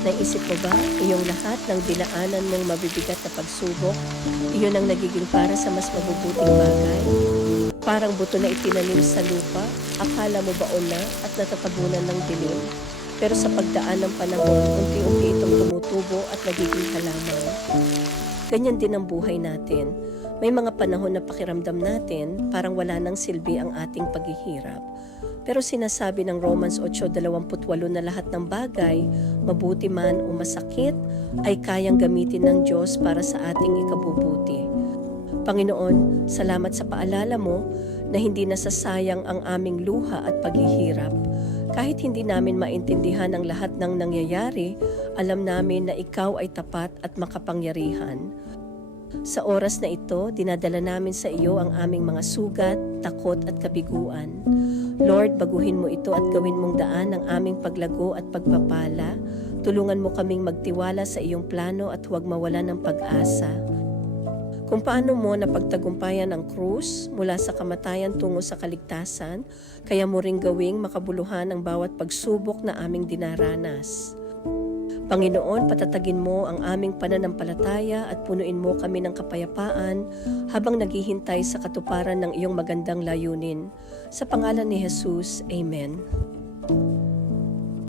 Naisip mo ba, iyong lahat ng dinaanan mong mabibigat na pagsubok, iyon ang nagiging para sa mas mabubuting bagay? Parang buto na itinanim sa lupa, akala mo baon na at natatabunan ng dilim. Pero sa pagdaan ng panahon, unti-unti itong tumutubo at nagiging halaman. Ganyan din ang buhay natin. May mga panahon na pakiramdam natin parang wala nang silbi ang ating paghihirap. Pero sinasabi ng Romans 8.28 na lahat ng bagay, mabuti man o masakit, ay kayang gamitin ng Diyos para sa ating ikabubuti. Panginoon, salamat sa paalala mo na hindi nasasayang ang aming luha at paghihirap. Kahit hindi namin maintindihan ang lahat ng nangyayari, alam namin na ikaw ay tapat at makapangyarihan. Sa oras na ito, dinadala namin sa iyo ang aming mga sugat, takot at kabiguan. Lord, baguhin mo ito at gawin mong daan ang aming paglago at pagpapala. Tulungan mo kaming magtiwala sa iyong plano at huwag mawala ng pag-asa. Kung paano mo napagtagumpayan ang krus mula sa kamatayan tungo sa kaligtasan, kaya mo ring gawing makabuluhan ang bawat pagsubok na aming dinaranas. Panginoon, patatagin mo ang aming pananampalataya at punuin mo kami ng kapayapaan habang naghihintay sa katuparan ng iyong magandang layunin. Sa pangalan ni Jesus, Amen.